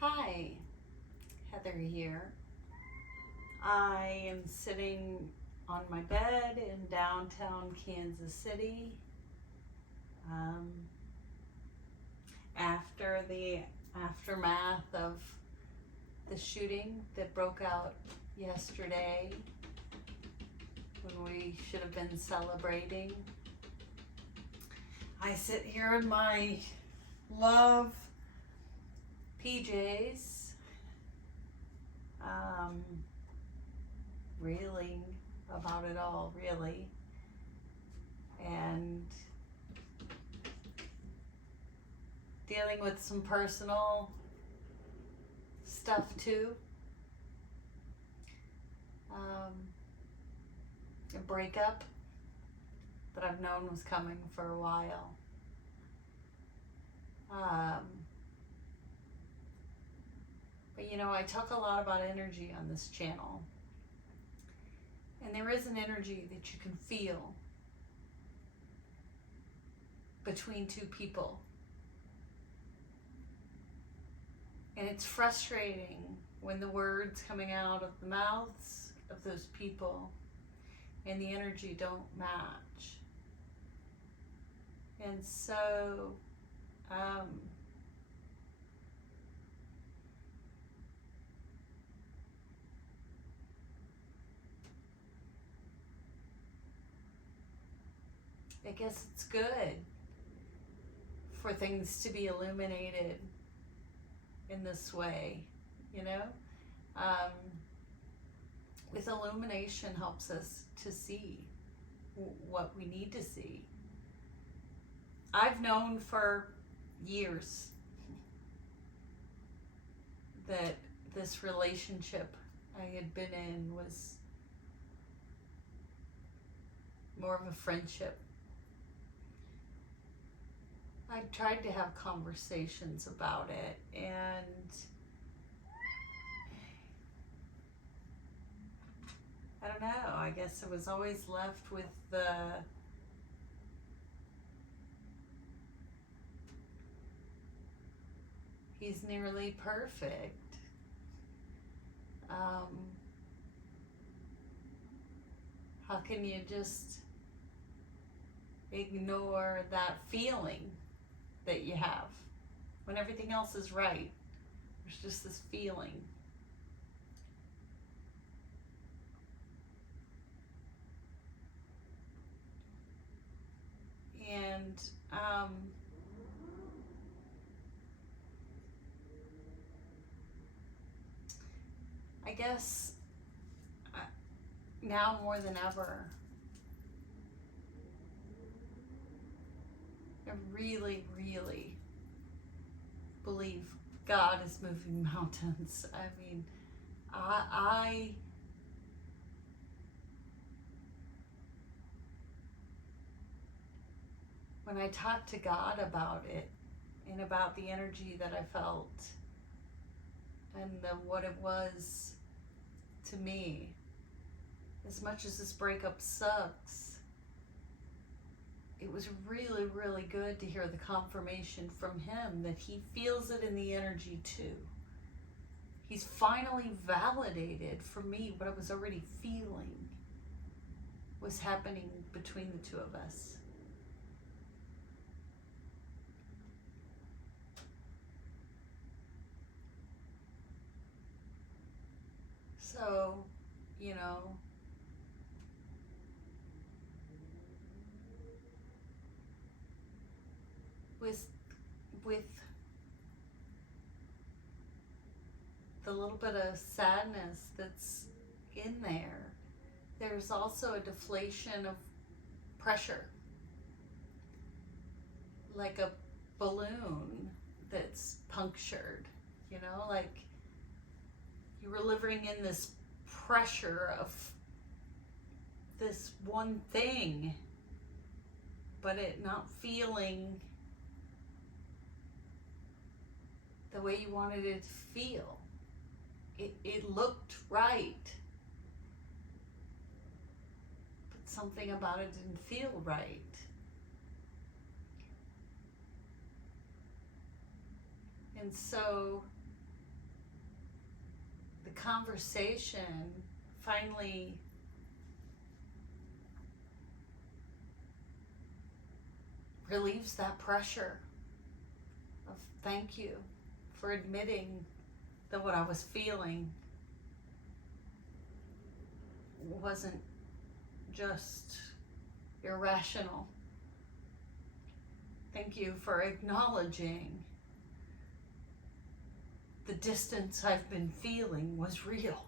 Hi, Heather here. I am sitting on my bed in downtown Kansas City um, after the aftermath of the shooting that broke out yesterday when we should have been celebrating. I sit here in my love PJs, reeling about it all, really, and dealing with some personal stuff too. A breakup that I've known was coming for a while. But I talk a lot about energy on this channel. And there is an energy that you can feel between two people. And it's frustrating when the words coming out of the mouths of those people and the energy don't match. And so, I guess it's good for things to be illuminated in this way, you know? With illumination helps us to see what we need to see. I've known for years that this relationship I had been in was more of a friendship. I tried to have conversations about it, and I don't know, I guess I was always left with he's nearly perfect. How can you just ignore that feeling that you have when everything else is right? There's just this feeling. And I guess now more than ever, I really, really believe God is moving mountains. I mean, I when I talk to God about it and about the energy that I felt and what it was to me, as much as this breakup sucks, it was really, really good to hear the confirmation from him that he feels it in the energy too. He's finally validated for me what I was already feeling was happening between the two of us. So, with the little bit of sadness that's in there, there's also a deflation of pressure, like a balloon that's punctured, like you were living in this pressure of this one thing, but it not feeling the way you wanted it to feel. It looked right, but something about it didn't feel right. And so the conversation finally relieves that pressure of thank you for admitting that what I was feeling wasn't just irrational. Thank you for acknowledging the distance I've been feeling was real.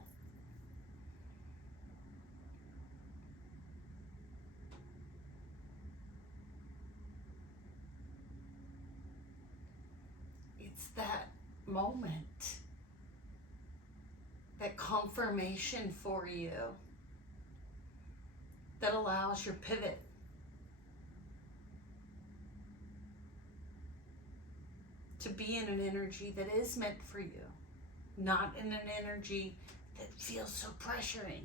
It's that moment, that confirmation for you that allows your pivot. To be in an energy that is meant for you, not in an energy that feels so pressuring.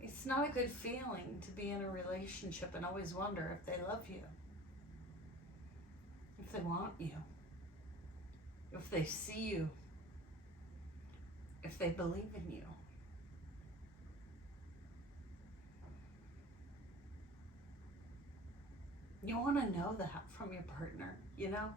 It's not a good feeling to be in a relationship and always wonder if they love you, if they want you, if they see you, if they believe in you. You want to know that from your partner, you know?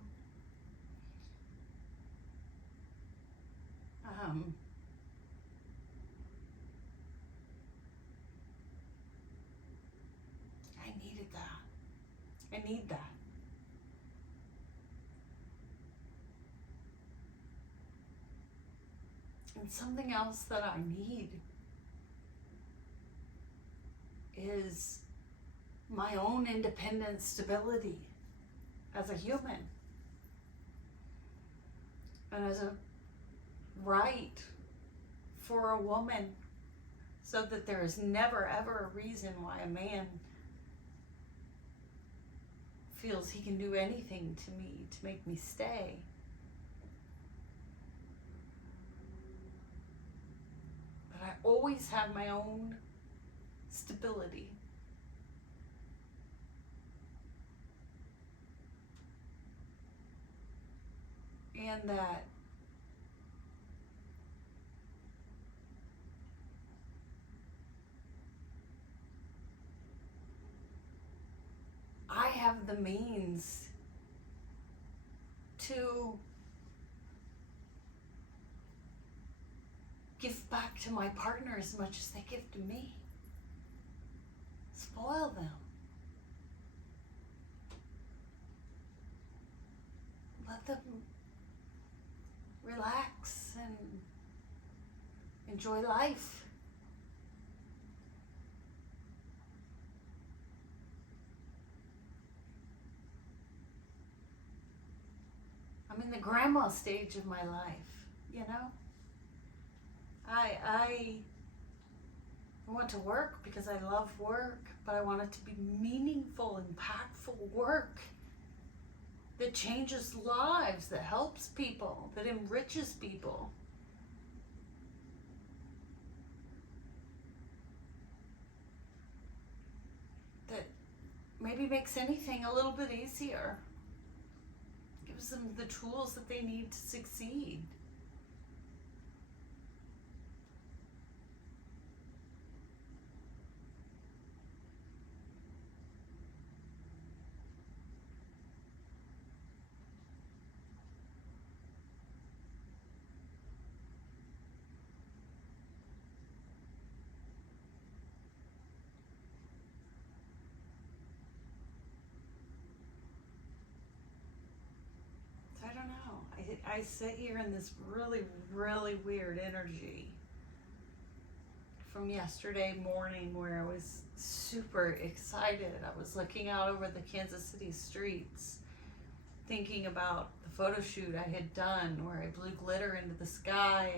I needed that. I need that. And something else that I need is my own independent stability as a human and as a right for a woman, so that there is never ever a reason why a man feels he can do anything to me to make me stay. But I always have my own stability. And that I have the means to give back to my partner as much as they give to me. Spoil them. Let them relax and enjoy life. I'm in the grandma stage of my life, you know? I want to work because I love work, but I want it to be meaningful, impactful work that changes lives, that helps people, that enriches people. That maybe makes anything a little bit easier. Gives them the tools that they need to succeed. I don't know. I sit here in this really, really weird energy from yesterday morning where I was super excited. I was looking out over the Kansas City streets, thinking about the photo shoot I had done where I blew glitter into the sky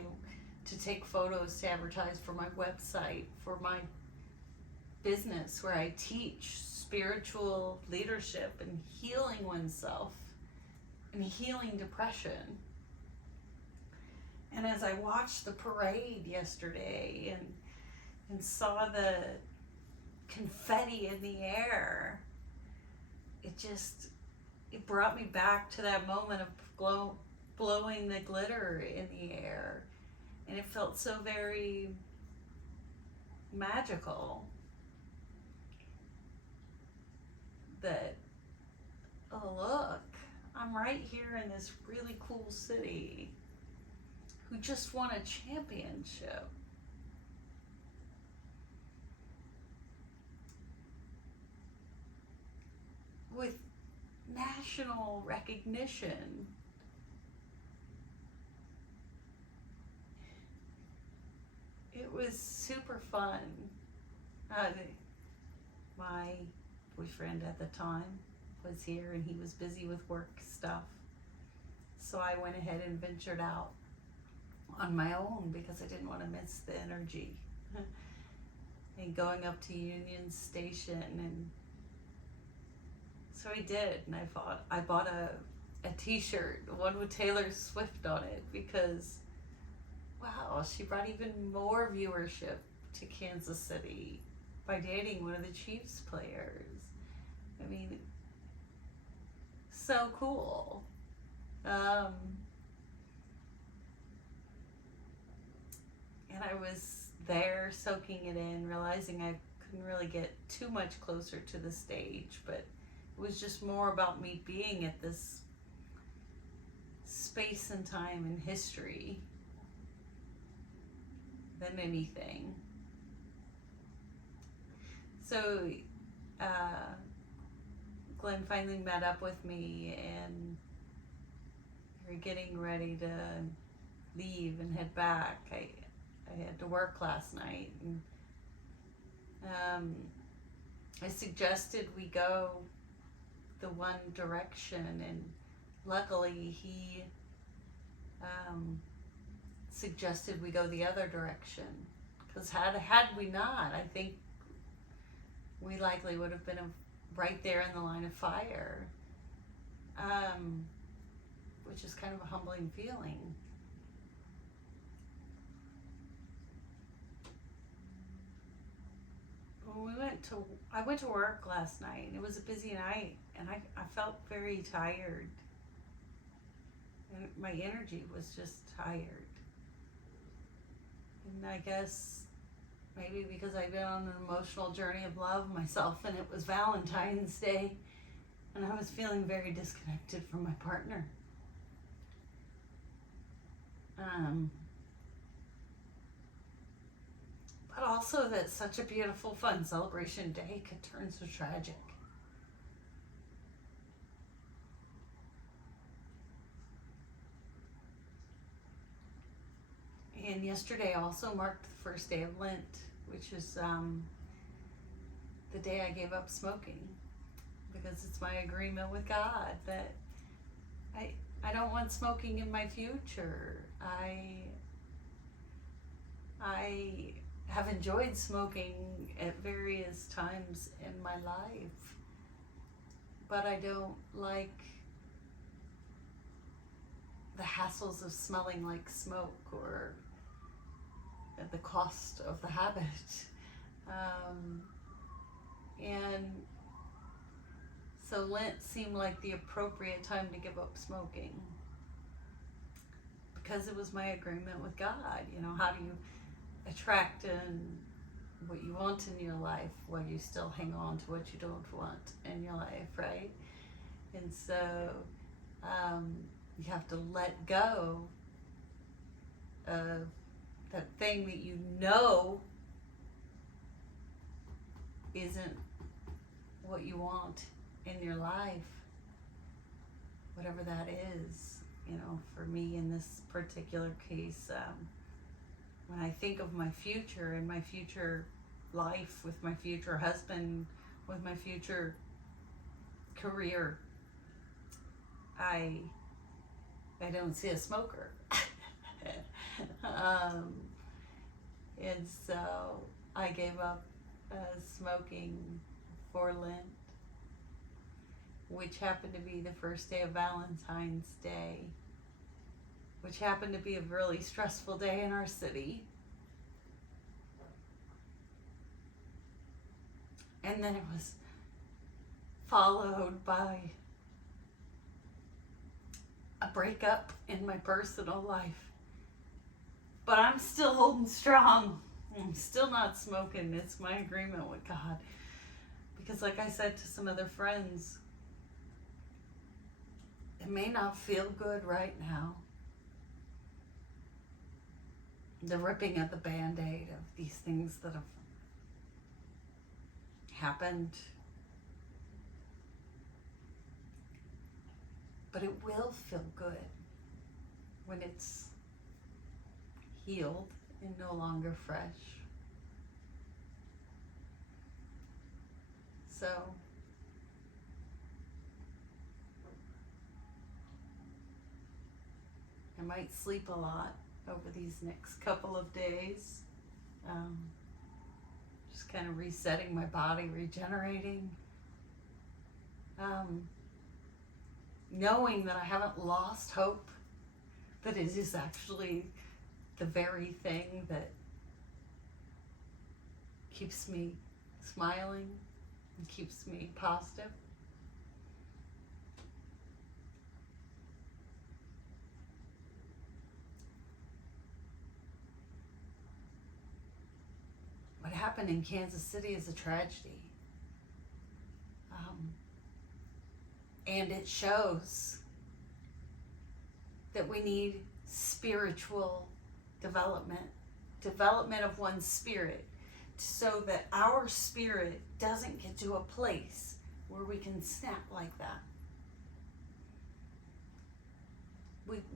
to take photos to advertise for my website, for my business where I teach spiritual leadership and healing oneself and healing depression. And as I watched the parade yesterday and saw the confetti in the air, it brought me back to that moment of blowing the glitter in the air. And it felt so very magical that, oh look, I'm right here in this really cool city who just won a championship. With national recognition. It was super fun. My boyfriend at the time was here and he was busy with work stuff. So I went ahead and ventured out on my own because I didn't want to miss the energy. And going up to Union Station, and so I did, and I bought a t-shirt, one with Taylor Swift on it, because wow, she brought even more viewership to Kansas City by dating one of the Chiefs players. I mean, so cool. And I was there soaking it in, realizing I couldn't really get too much closer to the stage, but it was just more about me being at this space and time in history than anything. So Glenn finally met up with me, and we were getting ready to leave and head back. I had to work last night, and I suggested we go the one direction, and luckily he suggested we go the other direction, because had we not, I think we likely would have been right there in the line of fire, which is kind of a humbling feeling. I went to work last night, and it was a busy night, and I felt very tired, and my energy was just tired. And I guess maybe because I've been on an emotional journey of love myself, and it was Valentine's Day, and I was feeling very disconnected from my partner. But also that such a beautiful, fun celebration day could turn so tragic. And yesterday also marked the first day of Lent, which is the day I gave up smoking, because it's my agreement with God that I don't want smoking in my future. I have enjoyed smoking at various times in my life, but I don't like the hassles of smelling like smoke or at the cost of the habit. And so Lent seemed like the appropriate time to give up smoking, because it was my agreement with God. You know, how do you attract in what you want in your life while you still hang on to what you don't want in your life, right? And so you have to let go of that thing that you know isn't what you want in your life, whatever that is. You know, for me in this particular case, when I think of my future and my future life with my future husband, with my future career, I don't see a smoker. And so I gave up smoking for Lent. which happened to be the first day of Valentine's Day, which happened to be a really stressful day in our city. And then it was followed by a breakup in my personal life. But I'm still holding strong. I'm still not smoking. It's my agreement with God. Because like I said to some other friends, it may not feel good right now. The ripping of the Band-Aid of these things that have happened. But it will feel good when it's healed and no longer fresh. So I might sleep a lot over these next couple of days. Just kind of resetting my body, regenerating. Knowing that I haven't lost hope, that it is actually the very thing that keeps me smiling and keeps me positive. What happened in Kansas City is a tragedy. And it shows that we need spiritual development of one's spirit, so that our spirit doesn't get to a place where we can snap like that.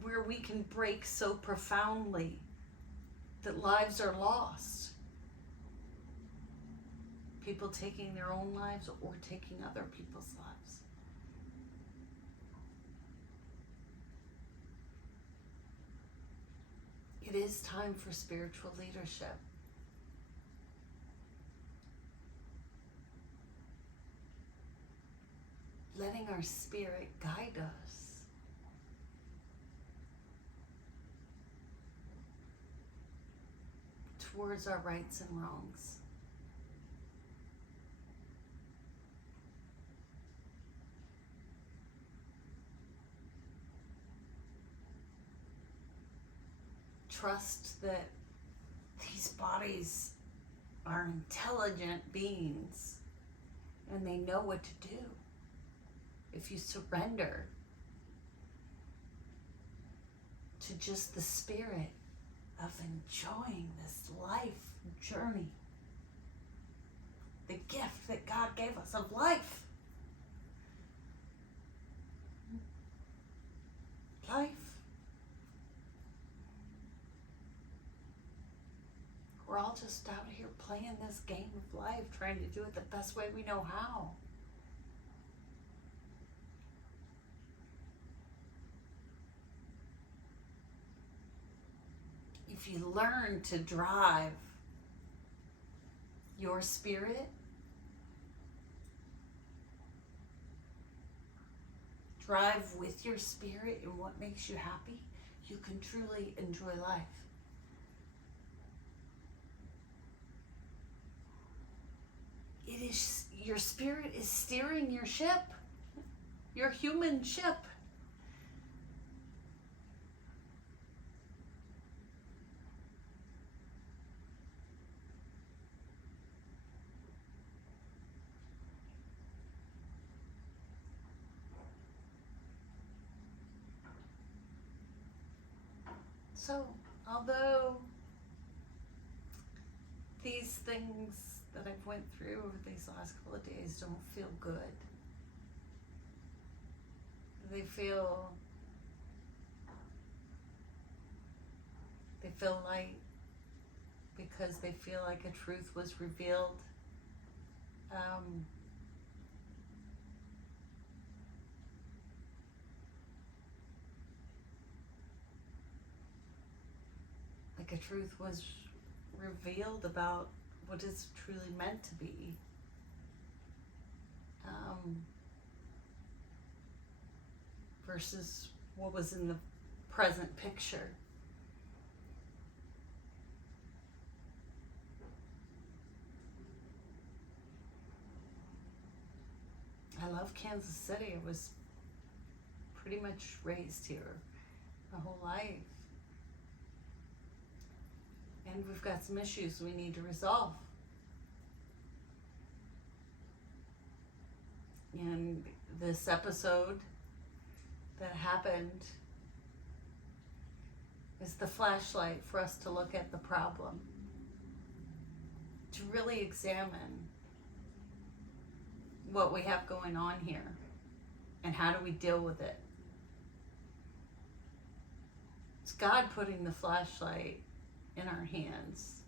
Where we can break so profoundly that lives are lost. People taking their own lives or taking other people's lives. It is time for spiritual leadership. Letting our spirit guide us. Towards our rights and wrongs. Trust that these bodies are intelligent beings and they know what to do. If you surrender to just the spirit of enjoying this life journey, the gift that God gave us of life. Life. We're all just out here playing this game of life, trying to do it the best way we know how. If you learn to drive your spirit, drive with your spirit in what makes you happy, you can truly enjoy life. It is, your spirit is steering your ship, your human ship. So, although these things that I've went through over these last couple of days don't feel good, they feel light because they feel like a truth was revealed. Like a truth was revealed about what is truly meant to be. versus what was in the present picture. I love Kansas City. I was pretty much raised here my whole life. And we've got some issues we need to resolve. And this episode that happened is the flashlight for us to look at the problem, to really examine what we have going on here and how do we deal with it. It's God putting the flashlight in our hands.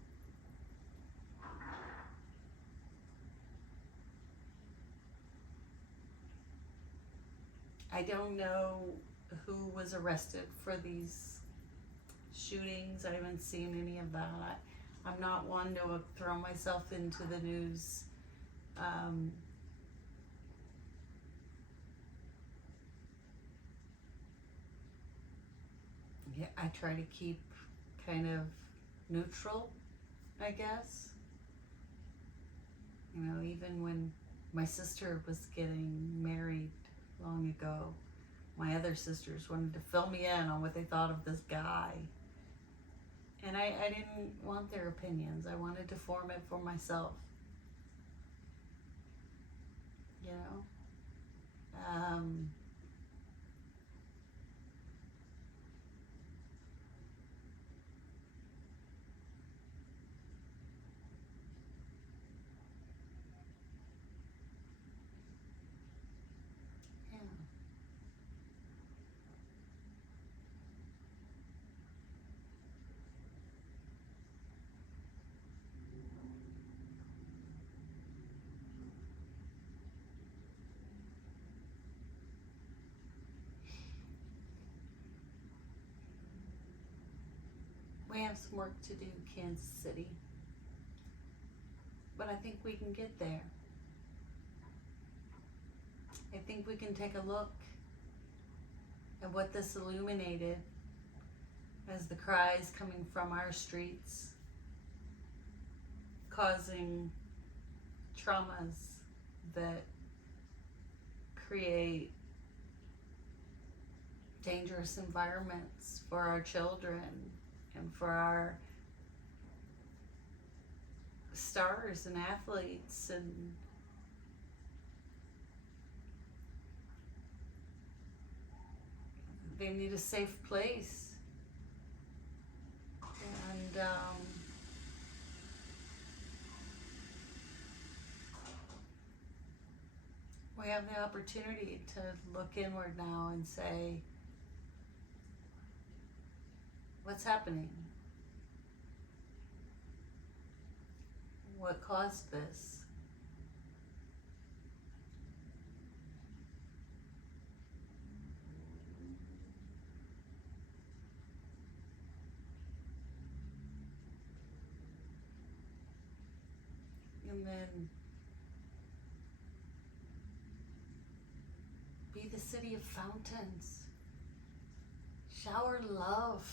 I don't know who was arrested for these shootings. I haven't seen any of that. I'm not one to throw myself into the news. Yeah, I try to keep kind of neutral, I guess. You know, even when my sister was getting married long ago, my other sisters wanted to fill me in on what they thought of this guy. And I didn't want their opinions. I wanted to form it for myself. You know? Yeah. We have some work to do, Kansas City. But I think we can get there. I think we can take a look at what this illuminated as the cries coming from our streets, causing traumas that create dangerous environments for our children and for our stars and athletes, and they need a safe place. And we have the opportunity to look inward now and say, what's happening? What caused this? And then be the city of fountains. Shower love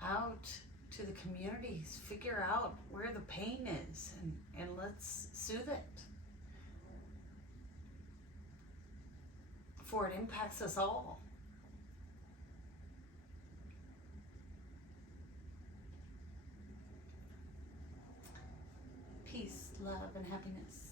out to the communities. Figure out where the pain is, and let's soothe it. For it impacts us all. Peace, love, and happiness.